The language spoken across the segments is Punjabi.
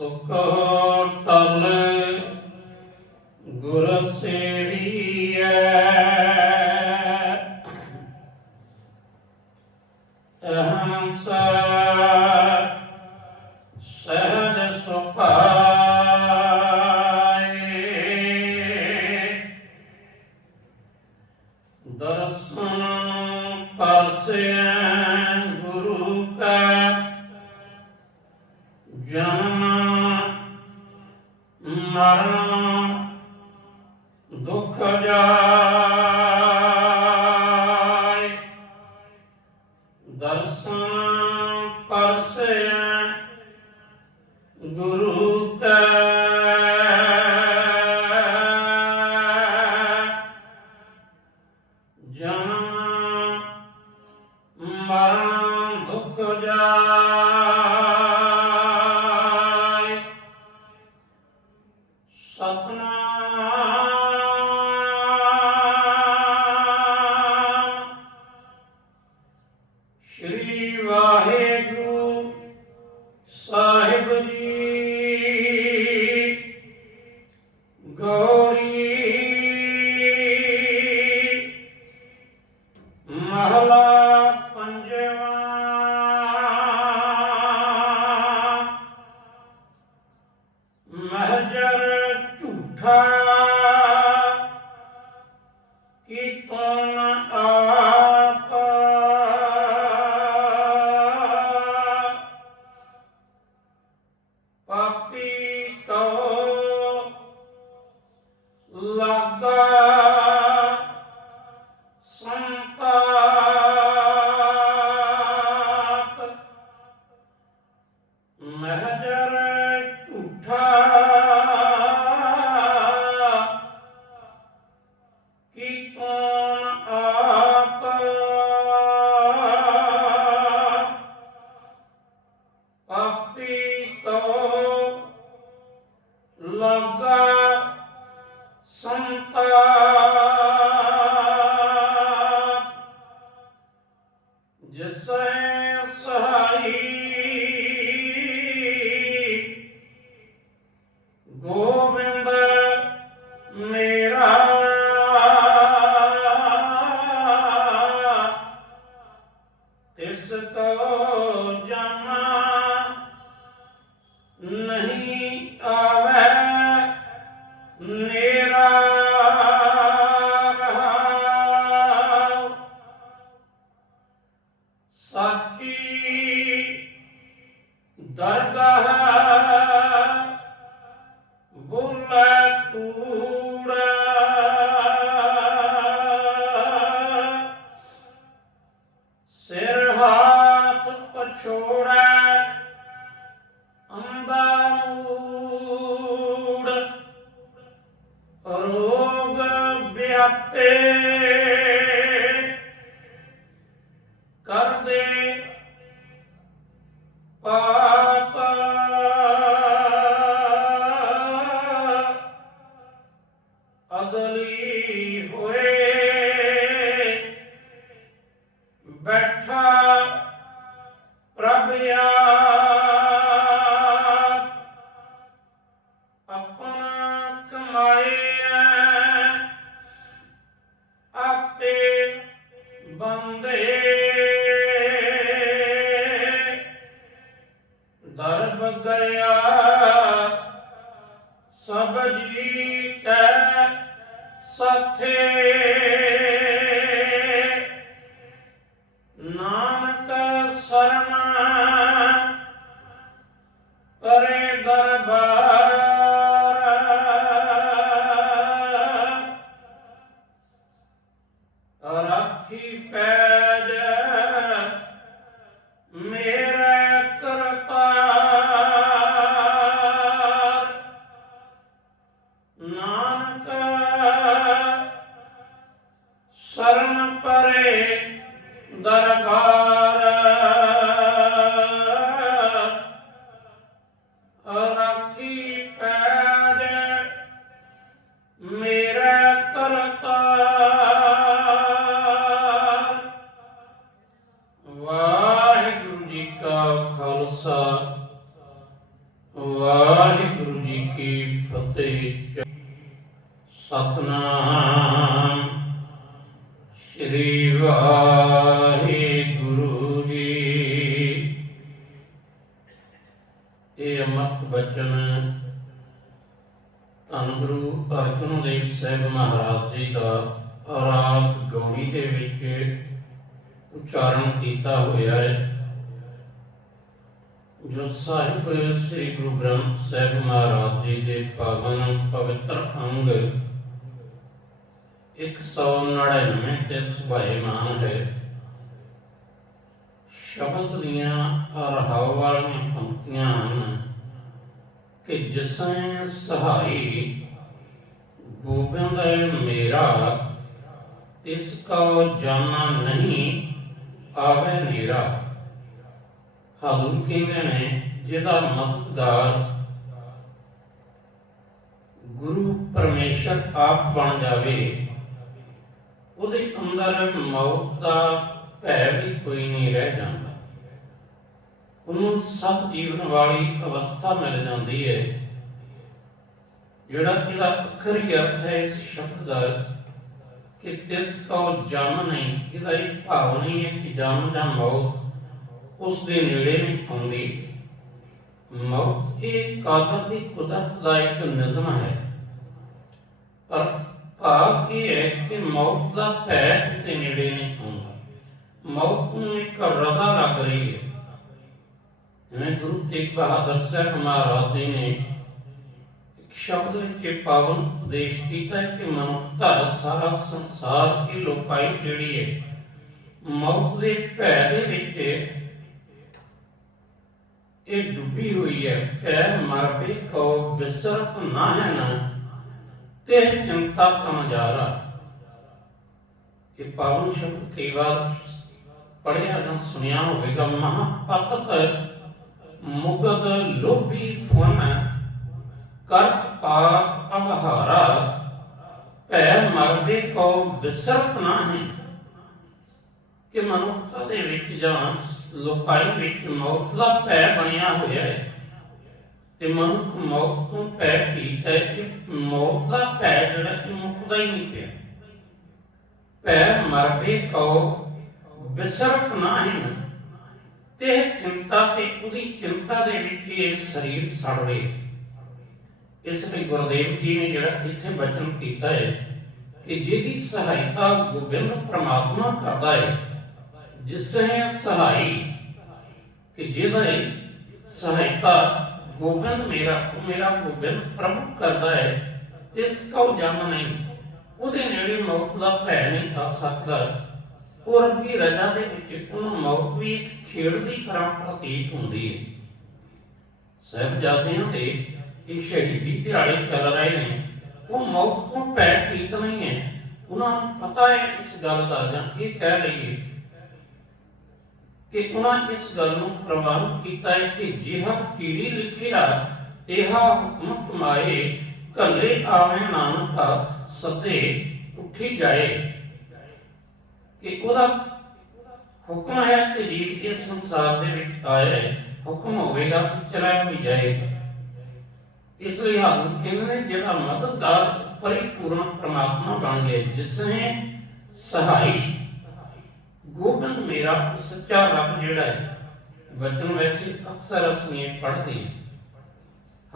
ਸੁਖ ਟਲ ਗੁਰ ਸੇਵੀਐ। ਅਹੰਸ ਸਹਜ ਸੁਭਾਏ ਦਰਸ਼ਨ ਪਰਸੈ ਗੁਰੂ Come. ਨਹੀਂ ਅਦਲੀ ਹੋਏ। ਬੈਠਾ ਪ੍ਰਭ ਆਪ ਆਪਣਾ ਕਮਾਇਆ ਆਪੇ ਬੰਦੇ। ਦਰਬ ਗਿਆ ਸਭ ਜੀ ਕੈ ਸਾਥੇ। ਨਾਨਕ ਸਰਮ ਪਰੇ ਦਰਬਾਰ। ਰਾਖੀ ਪੈਜ ਇਹ ਅਮਰਤ ਬਚਨ ਧੰਨ ਗੁਰੂ ਅਰਜਨ ਦੇਵ ਸਾਹਿਬ ਮਹਾਰਾਜ ਜੀ ਦਾ ਰਾਗ ਗੌੜੀ ਦੇ ਵਿੱਚ ਉਚਾਰਨ ਕੀਤਾ ਹੋਇਆ ਹੈ। ਜੋ ਸਾਹਿਬ ਸ੍ਰੀ ਗੁਰੂ ਗ੍ਰੰਥ ਸਾਹਿਬ ਮਹਾਰਾਜ ਜੀ ਦੇ ਪਾਵਨ ਪਵਿੱਤਰ ਅੰਗ 199 ਤੇ ਸੁਭਾਏਮਾਨ ਹੈ। ਸ਼ਬਦ ਦੀਆਂ ਰਹਾਉ ਵਾਲੀਆਂ ਕਿ ਜਿਸਨੇ ਸਹਾਈ ਗੋਬਿੰਦ ਮੇਰਾ, ਤਿਸ ਕੋ ਜਾਣਾ ਨਹੀਂ ਆਵੇ ਨੀਰਾ ਹਾਜ਼ਰ ਕਹਿੰਦੇ ਨੇ, ਜਿਹਦਾ ਮਦਦਗਾਰ ਗੁਰੂ ਪਰਮੇਸ਼ਰ ਆਪ ਬਣ ਜਾਵੇ, ਉਹਦੇ ਅੰਦਰ ਮੌਤ ਦਾ ਭੈ ਵੀ ਕੋਈ ਨਹੀਂ ਰਹਿ ਜਾਂਦਾ। ਉਹਨੂੰ ਸਭ ਜੀਵਨ ਵਾਲੀ ਅਵਸਥਾ ਮਿਲ ਜਾਂਦੀ ਹੈ। ਜਿਹੜਾ ਇਹਦਾ ਅੱਖਰੀ ਅਰਥ ਹੈ ਇਸ ਸ਼ਬਦ ਦਾ ਕਿ ਤਿਸ ਕੋ ਜਮ ਨਹੀਂ, ਇਹਦਾ ਇਹ ਭਾਵ ਨਹੀਂ ਹੈ ਕਿ ਜਮ ਜਾਂ ਮੌਤ ਉਸ ਦੇ ਨੇੜੇ ਨਹੀਂ ਆਉਂਦੀ। ਮੌਤ ਇਹ ਕਾਦਰ ਦੀ ਕੁਦਰਤ ਦਾ ਇੱਕ ਨਿਯਮ ਹੈ। ਪਰ ਭਾਵ ਇਹ ਹੈ ਕਿ ਮੌਤ ਦਾ ਭੈ ਤੇ ਨੇੜੇ ਨਹੀਂ ਆਉਂਦਾ। ਮੌਤ ਨੂੰ ਇੱਕ ਰਜ਼ਾ ਲੱਗ ਰਹੀ ਹੈ। ਜਿਵੇਂ ਗੁਰੂ ਤੇਗ ਬਹਾਦਰ ਸਾਹਿਬ ਮਹਾਰਾਜ ਜੀ ਨੇ ਇੱਕ ਸ਼ਬਦ ਵਿੱਚ ਪਾਵਨ ਉਪਦੇਸ਼ ਕੀਤਾ ਕਿ ਮਨੁੱਖਤਾ ਸਾਰਾ ਸੰਸਾਰ ਇਹ ਲੋਕਾਈ ਜਿਹੜੀ ਹੈ, ਮੌਤ ਦੇ ਭੈ ਦੇ ਵਿੱਚ ਇਹ ਡੁੱਬੀ ਹੋਈ ਹੈ। ਭੈ ਮਰਬੇ ਕੋ ਬਿਸਰਤ ਨਾ ਹੈ ਨਾ, ਤੇ ਚਿੰਤਾ ਤਮ ਜਾਰਾ ਇਹ ਪਾਵਨ ਸ਼ਬਦ ਕਈ ਵਾਰ ਪੜਿਆ ਜਾਂ ਸੁਣਿਆ ਹੋਵੇਗਾ ਮਹਾਪਤਕ ਮੁਗਦ ਲੋਭੀ ਫੁਨ ਕਰਤ ਪਾਪ ਅਬਹਾਰਾ ਭੈ ਮਰਦੇ ਕੋ ਬਿਸਰਤ ਨਾ ਕਿ ਮਨੁੱਖਤਾ ਦੇ ਵਿੱਚ ਜਾਂ ਲੋਕਾਈ ਵਿੱਚ ਮੌਤ ਦਾ ਭੈ ਬਣਿਆ ਹੋਇਆ ਹੈ, ਤੇ ਮਨੁੱਖ ਮੌਤ ਤੋਂ ਭੈ ਕੀਤਾ ਹੈ ਕਿ ਮੌਤ ਦਾ ਭੈ ਜਿਹੜਾ ਕਿ ਮੁੱਕਦਾ ਹੀ ਨਹੀਂ ਪਿਆ। ਭੈ ਮਰਦੇ ਕੋ ਬਿਸਰਤ ਨਾ ਹੈ ਤੇ ਚਿੰਤਾ ਤੇ ਉਹਦੀ ਚਿੰਤਾ ਦੇ ਵਿੱਚ ਇਹ ਸਰੀਰ ਸੜ ਰਿਹਾ ਇਸ ਲਈ ਗੁਰਦੇਵ ਜੀ ਨੇ ਜਿਹੜਾ ਇੱਥੇ ਬਚਨ ਕੀਤਾ ਹੈ ਕਿ ਜਿਹਦੀ ਸਹਾਇਤਾ ਗੋਬਿੰਦ ਪ੍ਰਮਾਤਮਾ ਕਰਦਾ ਹੈ, ਜਿਸ ਨੇ ਸਹਾਈ, ਕਿ ਜਿਹਦਾ ਸਹਾਇਤਾ ਗੋਬਿੰਦ ਮੇਰਾ, ਉਹ ਮੇਰਾ ਗੋਬਿੰਦ ਪ੍ਰਭੂ ਕਰਦਾ ਹੈ ਤਿਸ ਕਉ ਜਮ ਨਹੀਂ, ਉਹਦੇ ਨੇੜੇ ਮੌਤ ਦਾ ਭੈ ਨਹੀਂ ਆ ਸਕਦਾ। ਉਹ ਰੱਬੀ ਰਜਾ ਦੇ ਵਿੱਚ ਉਹਨੂੰ ਮੌਤ ਵੀ ਇੱਕ ਖੇਡ ਦੀ ਤਰ੍ਹਾਂ ਪ੍ਰਤੀਤ ਹੁੰਦੀ ਹੈ। ਸਾਹਿਬਜ਼ਾਦਿਆਂ ਦੇ ਇਹ ਸ਼ਹੀਦੀ ਦਿਹਾੜੇ ਚੱਲ ਰਹੇ ਨੇ। ਉਹ ਮੌਤ ਤੋਂ ਭੈ ਪੀਤ ਨਹੀਂ ਹੈ। ਉਹਨਾਂ ਨੂੰ ਪਤਾ ਹੈ ਇਸ ਗੱਲ ਦਾ ਜਾਂ ਇਹ ਕਹਿ ਲਈਏ ਕਿ ਉਹਨਾਂ ਇਸ ਗੱਲ ਨੂੰ ਪ੍ਰਵਾਨ ਕੀਤਾ ਹੈ ਕਿ ਜਿਹਾ ਪੀੜੀ ਲਿਖਿਆ ਤੇਹਾ ਹੁਕਮ ਕਮਾਏ ਕੱਲੇ ਆਵੇਂ ਨਾਨਕਾ ਸਤੇ ਉੱਠੀ ਜਾਏ। ਕਿ ਉਹਦਾ ਹੁਕਮ ਹੈ ਕਿ ਜੀਵ ਇਸ ਸੰਸਾਰ ਦੇ ਵਿੱਚ ਆਇਆ ਹੈ ਹੁਕਮ ਹੋਵੇਗਾ ਤਾਂ ਚਲਾਇਆ ਵੀ ਜਾਏਗਾ। ਇਸ ਲਈ ਹਾਜ਼ਰ ਕਹਿੰਦੇ ਨੇ ਜਿਹੜਾ ਮਦਦਗਾਰ ਪਰਿਪੂਰਨ ਪ੍ਰਮਾਤਮਾ ਬਣ ਗਏ ਜਿਸ ਨੇ ਸਹਾਈ। ਗੋਬਿੰਦ ਮੇਰਾ ਸੱਚਾ ਰੱਬ ਜਿਹੜਾ ਹੈ ਵਚਨ ਵੈਸੇ ਅਕਸਰ ਅਸੀਂ ਇਹ ਪੜ੍ਹਦੇ ਹਾਂ।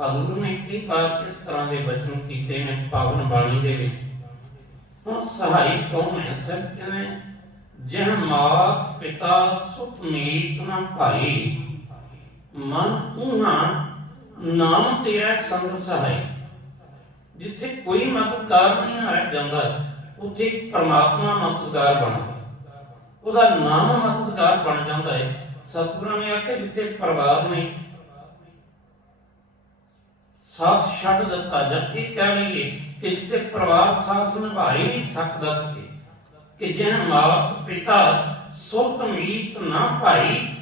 ਹਜ਼ੂਰ ਨੇ ਕਈ ਵਾਰ ਇਸ ਤਰ੍ਹਾਂ ਦੇ ਵਚਨ ਕੀਤੇ ਨੇ, ਪਾਵਨ ਬਾਣੀ ਦੇ ਵਿੱਚ। ਹੁਣ ਸਹਾਈ ਕੌਣ ਜਿਹ ਮਾਤ ਪਿਤਾ ਸੁਖ ਮੀਤ ਨਾ ਭਾਈ, ਮਨ ਉਹਾਂ ਨਾਮ ਤੇਰਾ ਸੰਗ ਸਹਾਈ। ਜਿੱਥੇ ਕੋਈ ਮਦਦਗਾਰ ਨਹੀਂ ਰਹਿ ਜਾਂਦਾ, ਉੱਥੇ ਪਰਮਾਤਮਾ ਮਦਦਗਾਰ ਬਣਦਾ। ਉਹਦਾ ਨਾਮ ਮਦਦਗਾਰ ਬਣ ਜਾਂਦਾ ਹੈ ਸਤਿਗੁਰਾਂ ਨੇ ਆਖਿਆ, ਜਿੱਥੇ ਪਰਿਵਾਰ ਨੇ ਸਾਥ ਛੱਡ ਦਿੱਤਾ ਜਾਂ ਇਹ ਕਹਿ ਲਈਏ ਕਿ ਜਿੱਥੇ ਪਰਿਵਾਰ ਸਾਥ ਨਿਭਾ ਨਹੀਂ ਸਕਦਾ ਕਿ ਕਿ ਜਿਹ ਮਾਤ ਪਿਤਾ ਸੁਤ ਮੀਤ ਨਾ ਭਾਈ,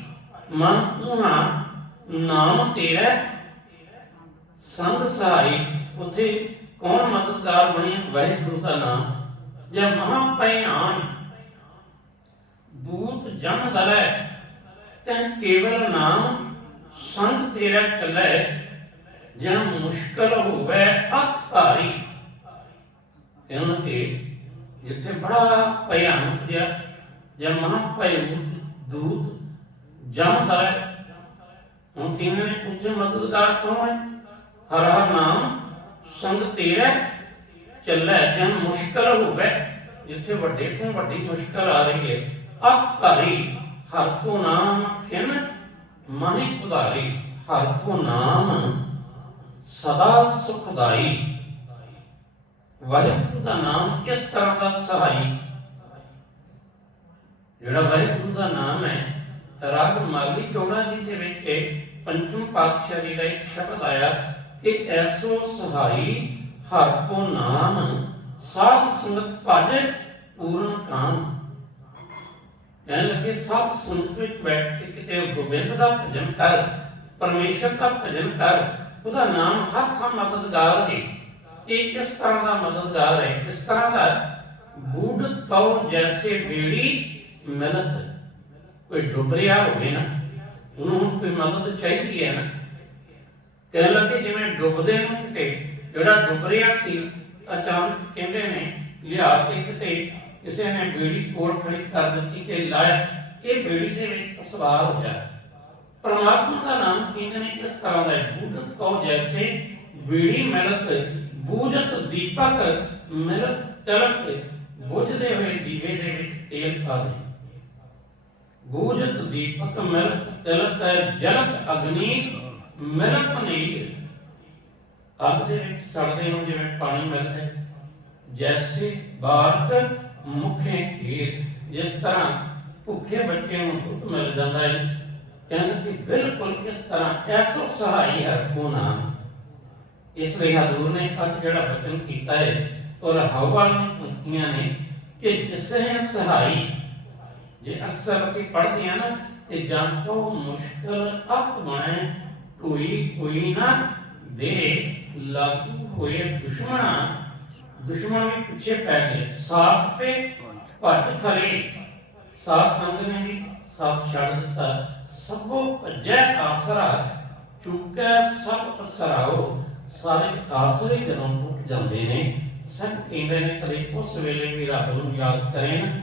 ਮਨ ਉਹਾਂ ਨਾਮ ਤੇਰਾ। ਸੰਗ ਸਹਾਈ ਉਥੇ ਕੌਣ ਮਦਦਗਾਰ ਬਣਿਆ? ਵਾਹਿਗੁਰੂ ਦਾ ਨਾਮ। ਜਦ ਮਹਾ ਭਿਆਨ ਦੂਤ ਜਨ ਦਲੇ ਤੈ ਕੇਵਲ ਨਾਮ ਸੰਗ ਤੇਰਾ ਚੱਲੇ। ਜਨ ਮੁਸ਼ਕਲ ਹੋਵੇ ਅਤ ਭਾਰੀ। ਇਹਨਾਂ ਕਿ ਜਿੱਥੇ ਬੜਾ ਭਿਆਨਕ ਜਿਹਾ ਜਾਂ ਮਹਾ ਭੈਰੂਤ ਦੂਤ ਜਮਦਾ ਹੈ ਹੁਣ ਕਿਵੇਂ ਨੇ ਉੱਥੇ ਮਦਦਗਾਰ ਕੌਣ ਹੈ ਹਰ ਹਰ ਨਾਮ ਸੰਗ ਤੇਰਾ ਚੱਲੇ ਜਨ ਮੁਸ਼ਕਲ ਹੋਵੇ ਜਿੱਥੇ ਵੱਡੇ ਤੋਂ ਵੱਡੀ ਮੁਸ਼ਕਲ ਆ ਰਹੀ ਹੈ ਅਬ ਘਰੀ ਹਰ ਕੋ ਨਾਮ ਖਿਨ ਮਾਹੀ ਉਧਾਰੀ ਹਰ ਕੋ ਨਾਮ ਸਦਾ ਸੁਖਦਾਈ ਵਾਹਿਗੁਰੂ ਦਾ ਨਾਮ ਇਸ ਤਰ੍ਹਾਂ ਦਾ ਸਹਾਈ? ਜਿਹੜਾ ਵਾਹਿਗੁਰੂ ਦਾ ਨਾਮ ਹੈ ਰਾਗ ਮਾਲੀ ਚੋੜਾ ਜੀ ਦੇ ਵਿੱਚ ਇਹ ਪੰਚਮ ਪਾਤਸ਼ਾਹੀ ਦਾ ਇੱਕ ਸ਼ਬਦ ਆਇਆ ਕਿ ਐਸੋ ਸਹਾਈ ਹਰ ਕੋ ਨਾਮ, ਸਾਧ ਸੰਗਤ ਭਜ ਪੂਰਨ ਕਾਮ। ਕਹਿਣ ਲੱਗੇ, ਸਾਧ ਸੰਗਤ ਵਿੱਚ ਬੈਠ ਕੇ ਕਿਤੇ ਗੋਬਿੰਦ ਦਾ ਭਜਨ ਕਰ, ਪਰਮੇਸ਼ਰ ਦਾ ਭਜਨ ਕਰ, ਉਹਦਾ ਨਾਮ ਹਰ ਥਾਂ ਮਦਦਗਾਰ ਹੈ ਤੇ ਇਸ ਤਰ੍ਹਾਂ ਦਾ ਮਦਦਗਾਰ ਹੈ ਇਸ ਤਰ੍ਹਾਂ ਦਾ ਬੂਢਤ ਕਉ ਜੈਸੇ ਬੇੜੀ ਮਿਲਤ ਕੋਈ ਡੁੱਬ ਹੋਵੇ ਨਾ, ਉਹਨੂੰ ਕੋਈ ਮਦਦ ਚਾਹੀਦੀ ਹੈ ਨਾ। ਕਹਿ ਲੱਗੇ ਜਿਵੇਂ ਡੁੱਬਦੇ ਨੂੰ ਕਿਤੇ, ਜਿਹੜਾ ਡੁੱਬ ਸੀ, ਅਚਾਨਕ ਕਹਿੰਦੇ ਨੇ, ਲਿਆ ਕੇ ਕਿਤੇ ਕਿਸੇ ਨੇ ਬੇੜੀ ਕੋਲ ਖੜੀ ਕਰ ਦਿੱਤੀ ਕਿ ਲਾਇਆ, ਇਹ ਬੇੜੀ ਦੇ ਵਿੱਚ ਸਵਾਰ ਹੋ ਜਾ। ਪਰਮਾਤਮਾ ਦਾ ਨਾਮ ਕਹਿੰਦੇ ਨੇ, ਇਸ ਤਰ੍ਹਾਂ ਦਾ ਹੈ ਬੂਝਤ ਕਉ ਜੈਸੇ ਬੇੜੀ ਮਿਲਤ ਬੂਝਤ ਦੀਪਕ ਮਿਲਤ ਤਲਕ ਬੁਝਦੇ ਹੋਏ ਦੀਵੇ ਦੇ ਵਿੱਚ ਤੇਲ ਪਾ ਦੇ ਬੂਝਤ ਦੀਪਕ ਮਿਲਤ ਤਲਕ ਜਲਤ ਅਗਨੀ ਮਿਲਤ ਨੀਰ ਅੱਗ ਦੇ ਵਿੱਚ ਸੜਦੇ ਨੂੰ ਜਿਵੇਂ ਪਾਣੀ ਮਿਲਦਾ ਹੈ ਜੈਸੇ ਬਾਰਕ ਮੁਖੇ ਖੀਰ ਜਿਸ ਤਰ੍ਹਾਂ ਭੁੱਖੇ ਬੱਚੇ ਨੂੰ ਦੁੱਧ ਮਿਲ ਜਾਂਦਾ ਹੈ ਕਹਿੰਦੇ ਕਿ ਬਿਲਕੁਲ ਇਸ ਤਰ੍ਹਾਂ ਐਸੋ ਸਹਾਈ ਹੈ ਕੋਨਾ ਇਸ ਲਈ ਹਜ਼ੂਰ ਨੇ ਅੱਜ ਜਿਹੜਾ ਬਚਨ ਕੀਤਾ ਹੈ ਔਰ ਹਵਾ ਨੂੰ ਪੁੱਛੀਆਂ ਨੇ, ਕਿ ਜਿਸੇ ਸਹਾਈ। ਜੇ ਅਕਸਰ ਅਸੀਂ ਪੜ੍ਹਦੇ ਹਾਂ ਨਾ, ਕਿ ਜਾਂ ਕੋ ਮੁਸ਼ਕਲ ਅਤ ਬਣੇ, ਕੋਈ ਕੋਈ ਨਾ ਦੇ, ਲਾਗੂ ਹੋਏ ਦੁਸ਼ਮਣਾ, ਦੁਸ਼ਮਣ ਵੀ ਪਿੱਛੇ ਪੈ ਗਏ। ਸਾਥ ਤੇ ਭੱਜ ਖਰੇ ਸਾਥ ਮੰਗਨੇ ਵੀ ਸਾਥ ਛੱਡ ਦਿੱਤਾ। ਸਭੋ ਭਜੈ ਆਸਰਾ, ਚੁੱਕੈ ਸਭ ਅਸਰਾਓ ਸਾਰੇ ਆਸਰੇ ਜਦੋਂ ਟੁੱਟ ਜਾਂਦੇ ਨੇ ਸਭ ਕਹਿੰਦੇ ਨੇ, ਕਦੇ ਉਸ ਵੇਲੇ ਵੀ ਰੱਬ ਨੂੰ ਯਾਦ ਕरें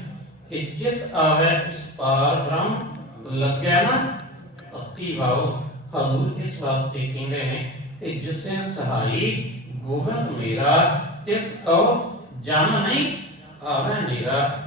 ਕਿ ਜਿਤ ਆਵੇ, ਇਸ ਪਾਰ ਬ੍ਰਹਮ ਲੱਗਿਆ ਨਾ ਤਤੀ ਵਾਓ ਹਜ਼ੂਰ ਇਸ ਵਾਸਤੇ ਕਹਿੰਦੇ ਨੇ ਕਿ ਜਿਸੇ ਸਹਾਈ ਗੋਬਿੰਦ ਮੇਰਾ, ਤਿਸ ਕਉ ਜਨ ਨਹੀਂ ਆਵੇ ਨੀਰਾ